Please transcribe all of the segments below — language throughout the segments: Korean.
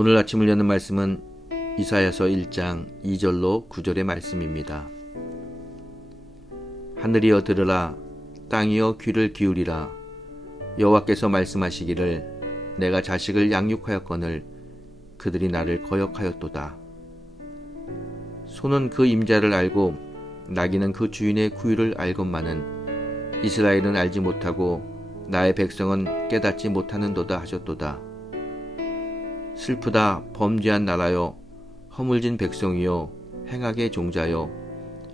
오늘 아침을 여는 말씀은 이사야서 1장 2절로 9절의 말씀입니다. 하늘이여 들으라, 땅이여 귀를 기울이라. 여호와께서 말씀하시기를 내가 자식을 양육하였거늘 그들이 나를 거역하였도다. 소는 그 임자를 알고 나귀는 그 주인의 구유를 알건만은 이스라엘은 알지 못하고 나의 백성은 깨닫지 못하는도다 하셨도다. 슬프다 범죄한 나라여, 허물진 백성이여, 행악의 종자여,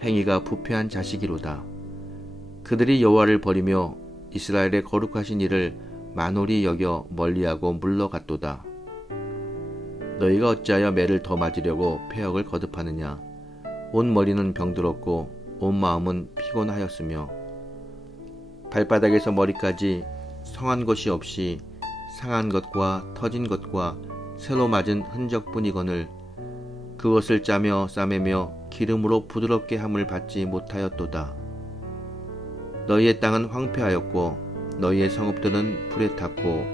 행위가 부패한 자식이로다. 그들이 여호와를 버리며 이스라엘의 거룩하신 이를 만홀히 여겨 멀리하고 물러갔도다. 너희가 어찌하여 매를 더 맞으려고 패역을 거듭하느냐. 온 머리는 병들었고 온 마음은 피곤하였으며 발바닥에서 머리까지 성한 것이 없이 상한 것과 터진 것과 새로 맞은 흔적뿐이거늘 그것을 짜며 싸매며 기름으로 부드럽게 함을 받지 못하였도다. 너희의 땅은 황폐하였고 너희의 성읍들은 불에 탔고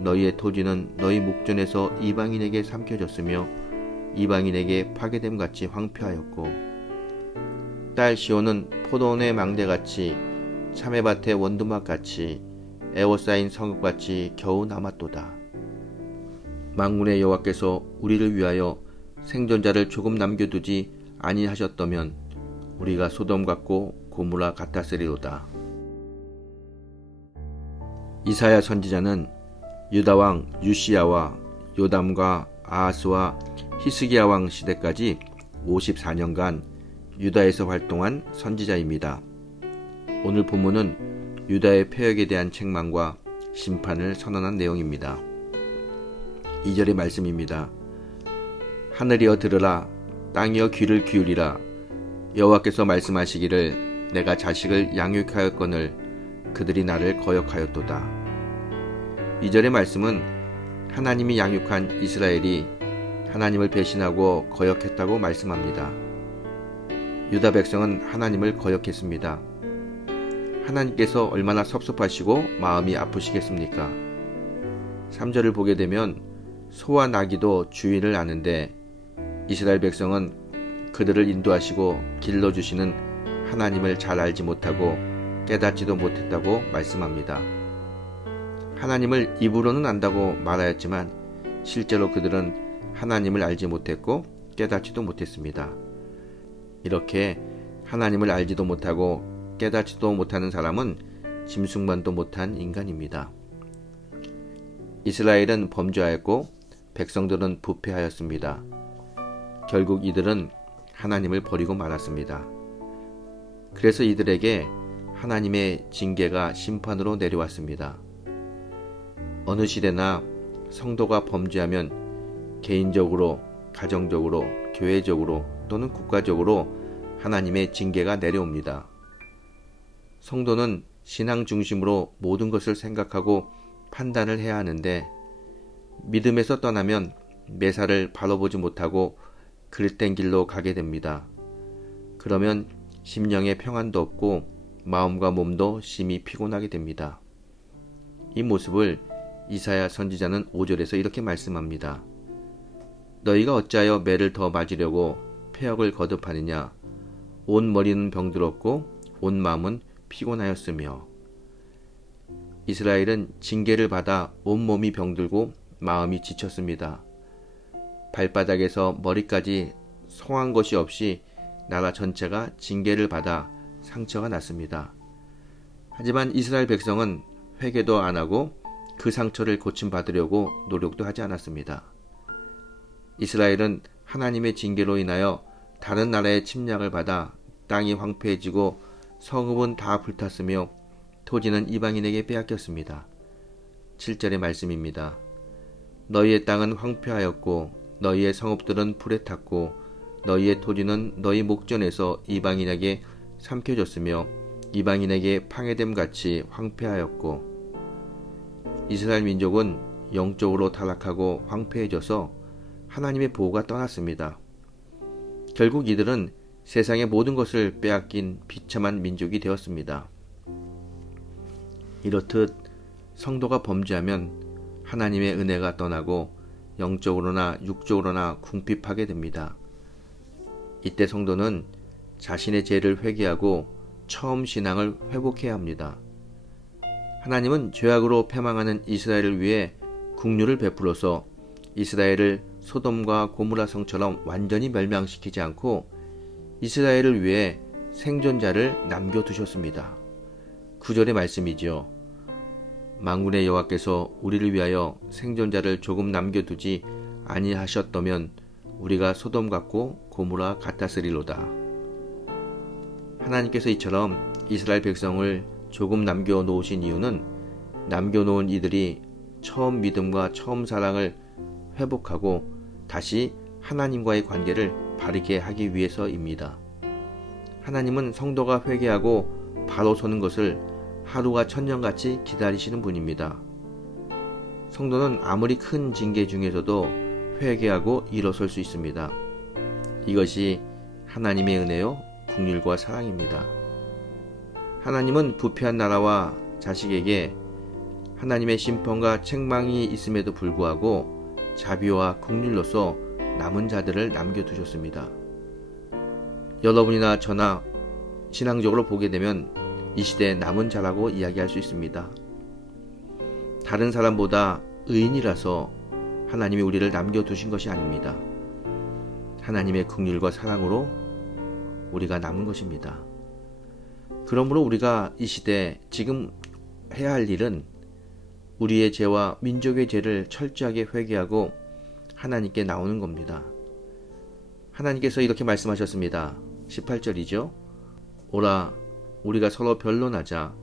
너희의 토지는 너희 목전에서 이방인에게 삼켜졌으며 이방인에게 파괴됨같이 황폐하였고 딸 시온은 포도원의 망대같이 참외밭의 원두막같이 애워싸인 성읍같이 겨우 남았도다. 만군의 여호와께서 우리를 위하여 생존자를 조금 남겨두지 아니하셨더면 우리가 소돔 같고 고무라 같았으리로다. 이사야 선지자는 유다왕 요시야와 요담과 아하스와 히스기야 왕 시대까지 54년간 유다에서 활동한 선지자입니다. 오늘 본문은 유다의 패역에 대한 책망과 심판을 선언한 내용입니다. 2절의 말씀입니다. 하늘이여 들으라, 땅이여 귀를 기울이라. 여호와께서 말씀하시기를 내가 자식을 양육하였거늘 그들이 나를 거역하였도다. 2절의 말씀은 하나님이 양육한 이스라엘이 하나님을 배신하고 거역했다고 말씀합니다. 유다 백성은 하나님을 거역했습니다. 하나님께서 얼마나 섭섭하시고 마음이 아프시겠습니까? 3절을 보게 되면 소와 나귀도 주인을 아는데 이스라엘 백성은 그들을 인도하시고 길러주시는 하나님을 잘 알지 못하고 깨닫지도 못했다고 말씀합니다. 하나님을 입으로는 안다고 말하였지만 실제로 그들은 하나님을 알지 못했고 깨닫지도 못했습니다. 이렇게 하나님을 알지도 못하고 깨닫지도 못하는 사람은 짐승만도 못한 인간입니다. 이스라엘은 범죄하였고 백성들은 부패하였습니다. 결국 이들은 하나님을 버리고 말았습니다. 그래서 이들에게 하나님의 징계가 심판으로 내려왔습니다. 어느 시대나 성도가 범죄하면 개인적으로, 가정적으로, 교회적으로 또는 국가적으로 하나님의 징계가 내려옵니다. 성도는 신앙 중심으로 모든 것을 생각하고 판단을 해야 하는데 믿음에서 떠나면 매사를 바라보지 못하고 그릇된 길로 가게 됩니다. 그러면 심령에 평안도 없고 마음과 몸도 심히 피곤하게 됩니다. 이 모습을 이사야 선지자는 5절에서 이렇게 말씀합니다. 너희가 어찌하여 매를 더 맞으려고 패역을 거듭하느냐. 온 머리는 병들었고 온 마음은 피곤하였으며. 이스라엘은 징계를 받아 온몸이 병들고 마음이 지쳤습니다. 발바닥에서 머리까지 성한 것이 없이 나라 전체가 징계를 받아 상처가 났습니다. 하지만 이스라엘 백성은 회개도 안 하고 그 상처를 고침받으려고 노력도 하지 않았습니다. 이스라엘은 하나님의 징계로 인하여 다른 나라의 침략을 받아 땅이 황폐해지고 성읍은 다 불탔으며 토지는 이방인에게 빼앗겼습니다. 7절의 말씀입니다. 너희의 땅은 황폐하였고 너희의 성읍들은 불에 탔고 너희의 토지는 너희 목전에서 이방인에게 삼켜졌으며 이방인에게 파괴됨같이 황폐하였고. 이스라엘 민족은 영적으로 타락하고 황폐해져서 하나님의 보호가 떠났습니다. 결국 이들은 세상의 모든 것을 빼앗긴 비참한 민족이 되었습니다. 이렇듯 성도가 범죄하면 하나님의 은혜가 떠나고 영적으로나 육적으로나 궁핍하게 됩니다. 이때 성도는 자신의 죄를 회개하고 처음 신앙을 회복해야 합니다. 하나님은 죄악으로 패망하는 이스라엘을 위해 긍휼을 베풀어서 이스라엘을 소돔과 고모라 성처럼 완전히 멸망시키지 않고 이스라엘을 위해 생존자를 남겨두셨습니다. 9절의 말씀이지요. 만군의 여호와께서 우리를 위하여 생존자를 조금 남겨두지 아니하셨더면 우리가 소돔 같고 고모라 같았으리로다. 하나님께서 이처럼 이스라엘 백성을 조금 남겨놓으신 이유는 남겨놓은 이들이 처음 믿음과 처음 사랑을 회복하고 다시 하나님과의 관계를 바르게 하기 위해서입니다. 하나님은 성도가 회개하고 바로 서는 것을 하루가 천년같이 기다리시는 분입니다. 성도는 아무리 큰 징계 중에서도 회개하고 일어설 수 있습니다. 이것이 하나님의 은혜요 긍휼과 사랑입니다. 하나님은 부패한 나라와 자식에게 하나님의 심판과 책망이 있음에도 불구하고 자비와 긍휼로서 남은 자들을 남겨두셨습니다. 여러분이나 저나 신앙적으로 보게 되면 이 시대의 남은 자라고 이야기할 수 있습니다. 다른 사람보다 의인이라서 하나님이 우리를 남겨두신 것이 아닙니다. 하나님의 긍휼과 사랑으로 우리가 남은 것입니다. 그러므로 우리가 이 시대 지금 해야 할 일은 우리의 죄와 민족의 죄를 철저하게 회개하고 하나님께 나오는 겁니다. 하나님께서 이렇게 말씀하셨습니다. 18절이죠. 오라 우리가 서로 변론하자.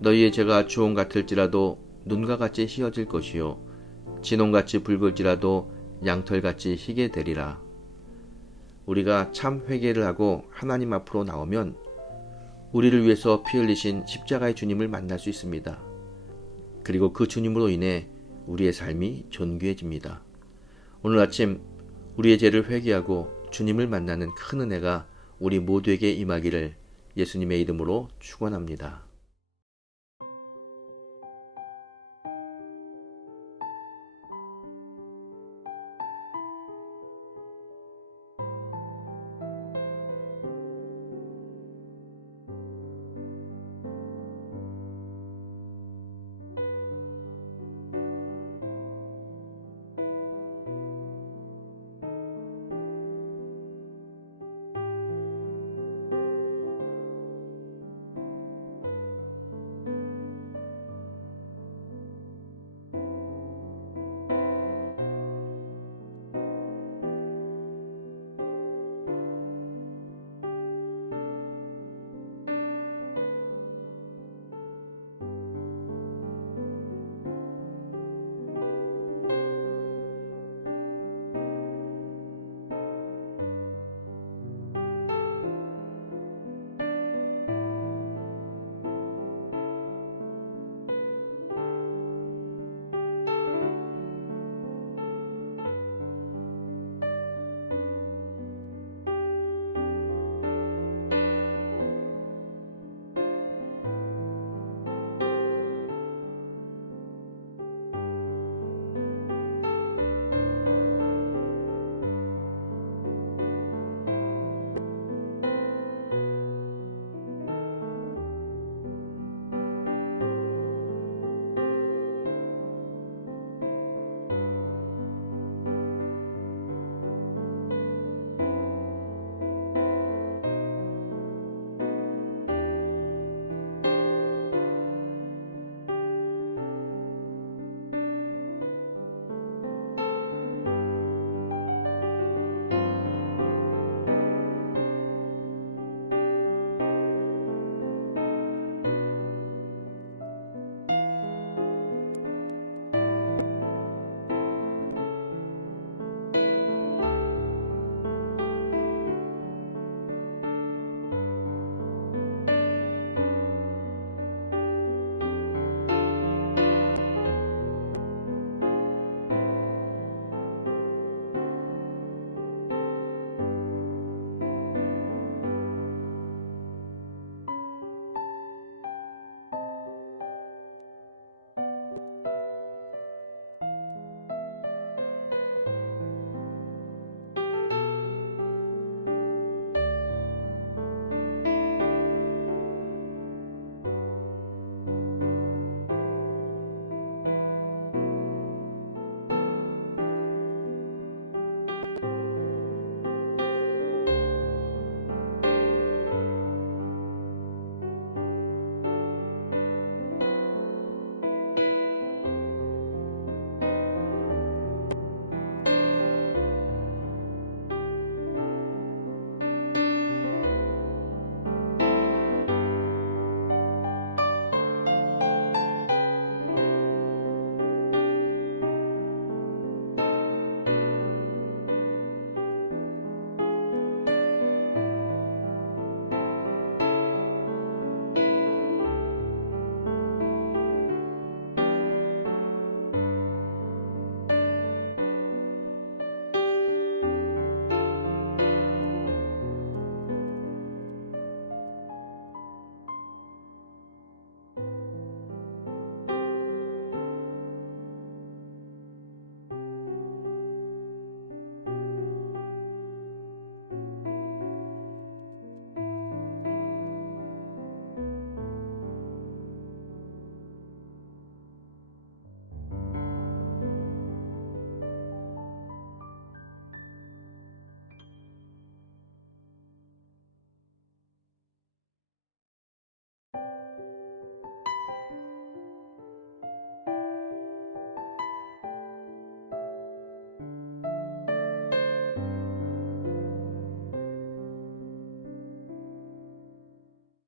너희의 죄가 주홍 같을지라도 눈과 같이 희어질 것이요 진홍같이 붉을지라도 양털같이 희게 되리라. 우리가 참 회개를 하고 하나님 앞으로 나오면 우리를 위해서 피 흘리신 십자가의 주님을 만날 수 있습니다. 그리고 그 주님으로 인해 우리의 삶이 존귀해집니다. 오늘 아침 우리의 죄를 회개하고 주님을 만나는 큰 은혜가 우리 모두에게 임하기를 예수님의 이름으로 축원합니다.